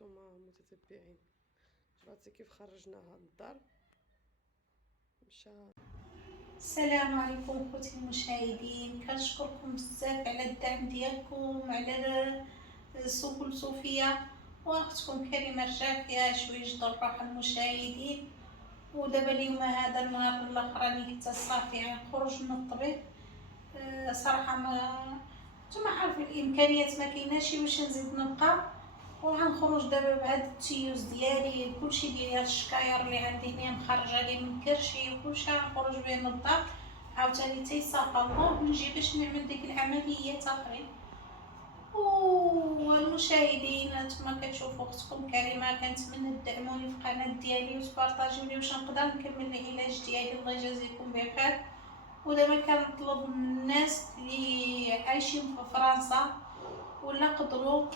هانتوما متتبعين، شفتي كيف خرجناها للدار. مشى. السلام عليكم خوتي المشاهدين، كنشكركم بزاف على الدعم ديالكم على سبل صوفيا واختكم كريمه رجعت فيها شويه الراحه المشاهدين. ودابا اليوم هذا النهار الاخراني حتى صافي خرج من الطبيب. صراحه ما نتوما عارفين الامكانيات ما كايناش واش نزيد نبقى، وغنخرج دابا بعد التيوز ديالي كلشي ديال هاد الشكاير اللي عندي هنا مخرجه لي من كرشي وكلشي غنخرج به من الدار عاوتاني تيصافى الله نجي باش نعمل ديك العمليات اخرين. والمشاهدين نتوما كتشوفوا اختكم كريمه كنتمنى تدعموني في القناه ديالي وتبارطاجيو لي باش نقدر نكمل العلاج ديالي، الله يجازيكم بخير. ودابا كنطلب من الناس اللي عايشين في فرنسا ولا قدروا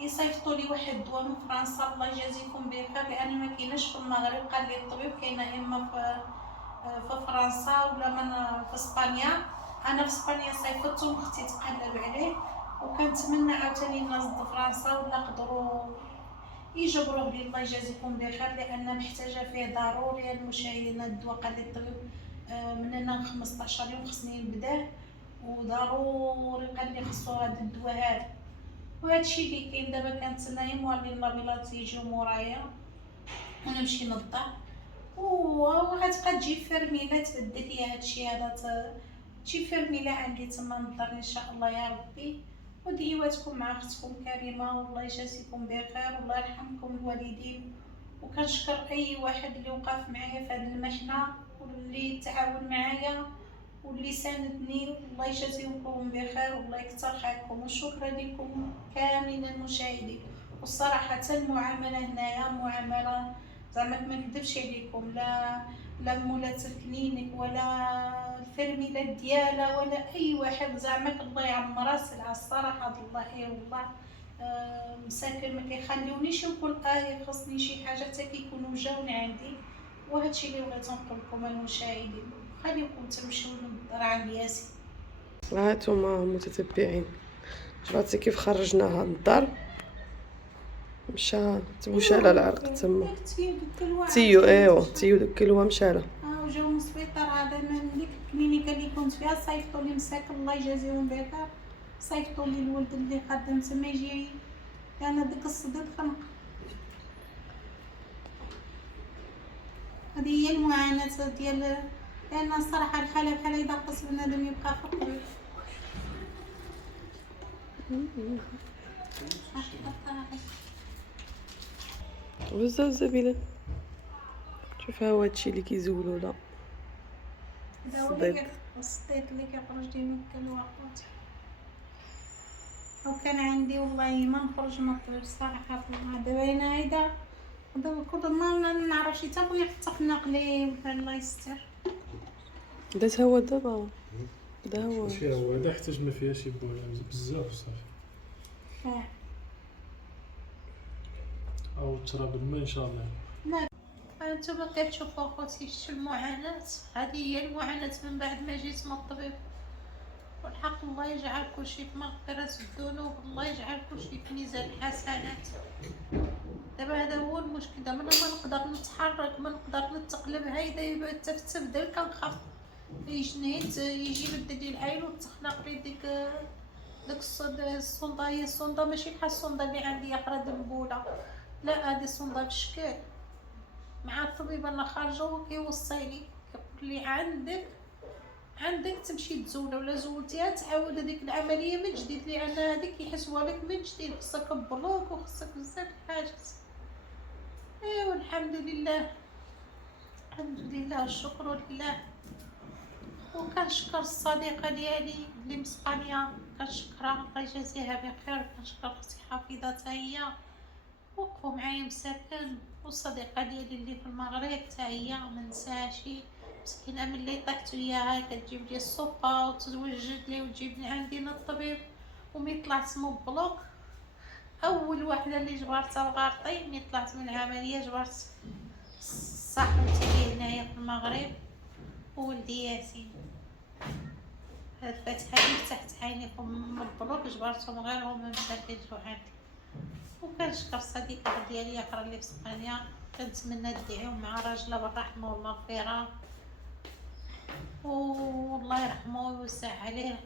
يصيفطوا لي واحد الدواء من فرنسا الله يجازيكم بخير، لان ما كايناش في المغرب. قال لي الطبيب كاينه اما في فرنسا ولا من في اسبانيا. انا في اسبانيا صيفطته واختي تقلب عليه، وكنتمنى عاوتاني الناس د فرنسا ولا قدروا يجبروه لي الله يجازيكم بخير، لان محتاجه فيه ضروري. المشاهدين الدواء قال لي الطبيب من هنا 15 يوم خصني نبداه، وضروري قال لي خصو هذا الدواء هذا. وهادشي اللي كاين دابا كنتسنى مولين لابيلات يجيو مورايا ونمشي للدار، وغتبقى تجي فرميله تبدل لي هادشي هذا، تجي فرميله عندي تما للدار ان شاء الله يا ربي. ودعواتكم مع اختكم كريمه والله يجازيكم بخير والله يرحمكم الوالدين. وكنشكر اي واحد اللي وقف معايا في هذه المحنه واللي تعاون معايا واللي ساندني، الله يجازيكم بخير والله يكثر خيركم. وشكرا لكم كاملين المشاهدين. والصراحه المعامله هنايا معامله زعما ما نكذبش عليكم، لا مولات الكلينيك ولا الفرميلات ديالها ولا اي واحد زعما الله يعمرها سلعه الصراحه الله. اي والله مساكن ما كيخليونيش نقول خصني شي حاجه حتى كيكونوا جاون عندي. وهادشي اللي بغيت نقول لكم المشاهدين. خليكم تمشيو للدار عند ياسين. هانتوما متتبعين، شفتي كيف خرجناها للدار. مشى على العرق تما تيو، ايوا تيو دكلوها مشاله. وجاو من السبيطار هذا من ديك الكلينيكا اللي كنت فيها صيفطوا لي مساكن الله يجازيهم بخير، صيفطوا لي الولد اللي خدام تما يجي انا ديك الصديد خنق. هذه هي المعاناة ديال، لان الصراحه الحاله بحال اذا قص بنادم يبقى في الطبيب. بزاف زبيله. شوف ها هادشي اللي كيزولوا لا الصديد اللي كيخرج لي من الكلوه. وكان عندي والله ما نخرج من الطبيب صراحه الله. دابا انا هيدا دابا كل ما نعرف شي تا خويا حتى في نقلي الله يستر. داز هو دابا دا هو ماشي هو هذا حتى ما فيهاش بولا بزاف صافي. او تشرب الماء ان شاء الله. انتما كتشوفوا اخوتي شتو المعاناة. هذه هي المعاناة من بعد ما جيت من الطبيب. والحق الله يجعل كلشي في مغفرة الذنوب، الله يجعل كلشي في ميزان الحسنات. دابا هذا هو المشكل، دابا ما نقدر نتحرك ما نقدر نتقلب. هيدا يبقى التبدل كنخاف يجنيت يجي يبدل لي العين وتخلق لي ديك الصوندا. هي الصوندا ماشي بحال الصوندا اللي عندي اخرى دنبوله، لا هذه الصوندا بشكل. مع الطبيب انا خارجه هو كيوصيني كيقول لي عندك تمشي تزوله، ولا زولتيها تعاود هذيك العمليه من جديد، لان هذيك يحسبوها لك من جديد خصك بلوك وخصك بزاف الحاجات. ايوا الحمد لله الحمد لله الشكر لله. وكنشكر الصديقه ديالي اللي من اسبانيا كنشكرها الله يجازيها بخير. كنشكر اختي حفيظه حتى هي وقفوا معايا مساكن. والصديقه ديالي اللي في المغرب حتى هي ما نساهاشي مسكينه، ملي طيحت وياها كتجيب لي السوبه وتوجد لي وتجيبني عندنا الطبيب. ومي طلعت من بلوك اول وحده اللي جبرتها الغارطي مي طلعت من العمليه جبرت صاحبتي اللي هنايا في المغرب وولدي ياسين. هاد الفاتحه اللي تحت عيني من البلوك جبرتهم غير هما مساكن جو عندي. وكنشكر صديقة ديالي اخرى اللي في اسبانيا، كنتمنى تدعيو مع راجلها بالرحمه والمغفره، والله يرحمه ويوسع عليه.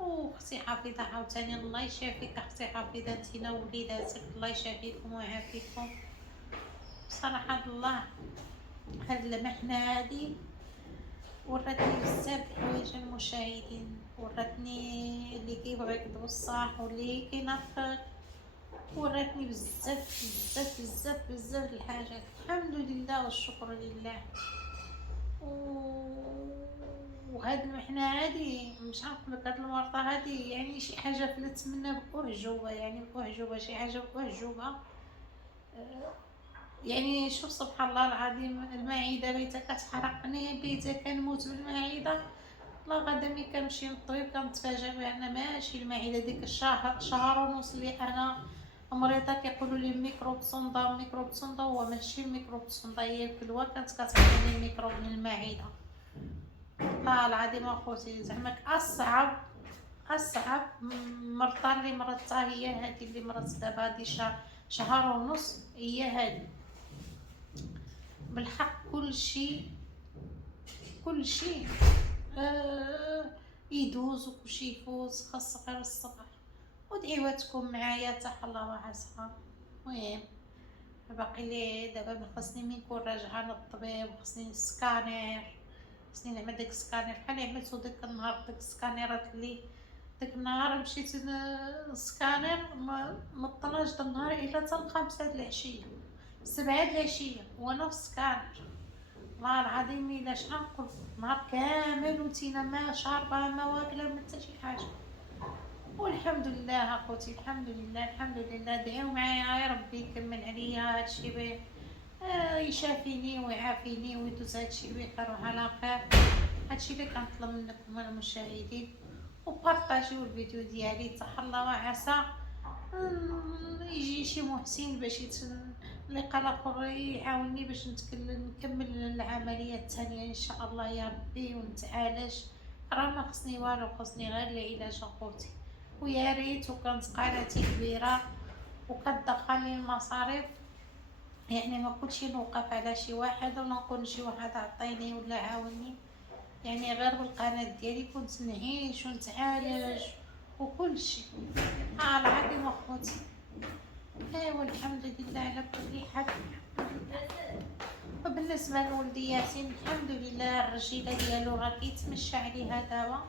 وختي حفيظه عاوتاني الله يشافيك اختي حفيظه، انتينا ووليداتك الله يشافيكم ويعافيكم. بصراحه الله هاد المحنه هادي وراتني بزاف الحوايج المشاهدين، وراتني اللي كيبغيك بصح واللي كينافقك، وراتني بزاف بزاف بزاف بزاف الحاجات. الحمد لله والشكر لله. وهاد المحنة هادي مش عارفة هاد المرضى هادي يعني شي حاجة نتمنى بأعجوبة، يعني بأعجوبة شي حاجة بأعجوبة. يعني شوف سبحان الله العظيم، المعدة بيتا كتحرقني، بيتا كنموت بالمعدة. الله غدا ملي كنمشي للطبيب كنتفاجأ بأن ماشي المعدة، ديك شهر ونص اللي أنا مريضة كيقولوا لي ميكروب صندا ميكروب صندا، هو ماشي الميكروب صندا، هي الكلوة كانت كتعطيني الميكروب من المعدة. العظيم اخوتي زعما اصعب مرضى اللي مرضتها هي هذه اللي مرضت دابا هادي شهر ونص، هي هذه بالحق. كل شيء يدوز وكلشي يفوز، خاص غير الصبر ودعواتكم معايا حتى الله وعسى. المهم باقي لي دابا ما خصني من نكون راجعه للطبيب، خصني سكانير، خصني نعمل داك السكانير بحال اللي عملتو داك النهار. داك السكانيرات اللي داك النهار مشيت السكانير من 12 د النهار الى حتى 5 د العشيه 7 د العشيه وانا في السكانير. والله العظيم الا شحال نقول نهار كامل وانتينا ما شاربه ما واكله ما حتى شي حاجه. والحمد لله اخوتي، الحمد لله الحمد لله. دعيو معايا يا ربي يكمل عليا هادشي يشافيني ويعافيني ويدوز هادشي بخير وعلى خير. هادشي اللي كنطلب منكم المشاهدين، وبارطاجيو الفيديو ديالي حتى الله وعسى يجي شي محسن باش اللقاء الاخر يعاوني باش نكمل العمليه الثانيه ان شاء الله يا ربي ونتعالج. راه ما خصني والو، خصني غير العلاج اخوتي. ويا ريت وكانت قناتي كبيره وكتدخلني المصاريف، يعني ما كنتش نوقف على شي واحد ولا نكون شي واحد عطيني ولا عاوني، يعني غير بالقناه ديالي كنت نعيش ونتعالج وكل شيء. العظيم اخوتي. ايوا الحمد لله على كل حال. وبالنسبه لولدي ياسين الحمد لله الرجيله ديالو راه كيتمشى عليها دابا،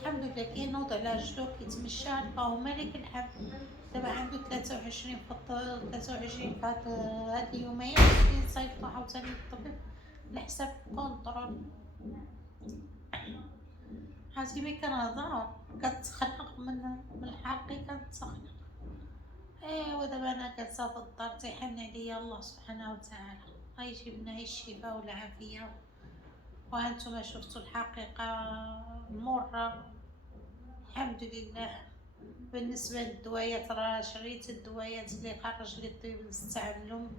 الحمد لله كينوض على رجلو كيتمشى، اللهم لك الحمد. دابا عنده 23 فهاد اليومين كيصيفطو عاوتاني للطبيب على حساب كونطرول. عرفتي ملي كنهضر كتخنق من الحرقي كنتخنق. ايوا دابا انا جالسه في الدار تيحن عليا الله سبحانه وتعالى، غيجيب لنا الشفاء والعافيه. وهانتوما شفتوا الحقيقه المره الحمد لله. بالنسبه للدويات راه شريت الدويات اللي خرج لي الطبيب نستعملهم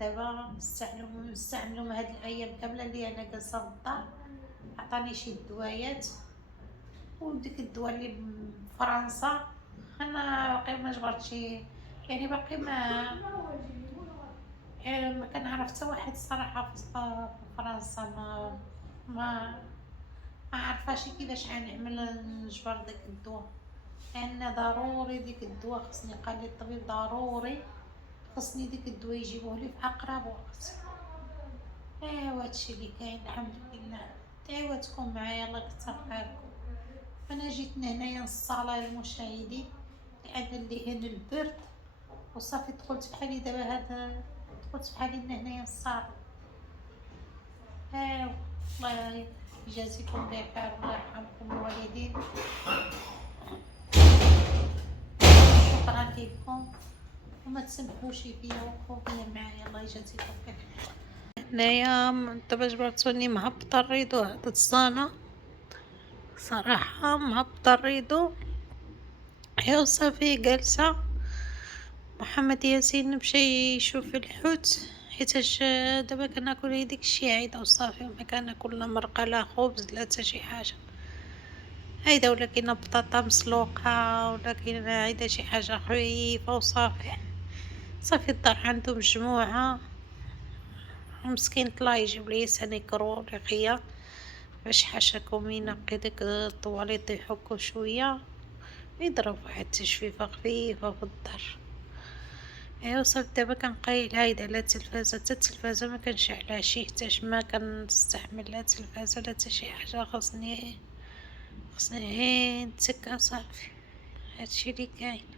دابا، نستعملهم هاد الايام كامله اللي انا جالسه في الدار. عطاني شي دوايات، وديك الدواء اللي بفرنسا انا باقي ما جبرتش، يعني باقي ما كنعرف حتى واحد الصراحه في فرنسا. ما عارفاش كيفاش غنعمل نجبر داك الدواء، لان ضروري ديك الدواء خصني، قال لي الطبيب ضروري خصني ديك الدواء يجيبوه لي في اقرب وقت. ايوا هادشي اللي كاين الحمد لله. دعواتكم معايا الله يكثر خيركم. انا جيت هنايا للصاله المشاهدين لان اللي هنا البرد وصافي دخلت بحالي دابا هذا دخلت بحالي هنايا للصاله. ايوا الله يجازيكم بخير والله يرحمكم الوالدين. شكرا لكم وما تسمحوش فيا وخويا معايا الله يجازيكم بخير. هنايا دابا جبرتوني مهبطه الريدو هاد الصاله، صراحه مهبطه الريدو. يا صافي جالسه محمد ياسين مشى يشوف الحوت حيتاش دابا كناكل هذيك الشي عايده وصافي، ما كناكل لا مرقه لا خبز لا حتى شي حاجه. هيدا ولا كاينة بطاطا مسلوقة ولا كاينة هيدا شي حاجة خفيفة وصافي. صافي الدار عندو مجموعة، ومسكين طلع يجيب لي سنيكرو رغية باش حاشاكم ينقي داك الطواليط يحكو شوية، يضرب واحد تجفيفة خفيفة في الدار. ايوا صافي دابا كنقيل هايدا لا تلفازة حتى التلفازة ما كنشعلهاش حتاش ما كنستعمل لا تلفازة لا حتى شي حاجة، خاصني غير نتسكى صافي، هادشي اللي كاين.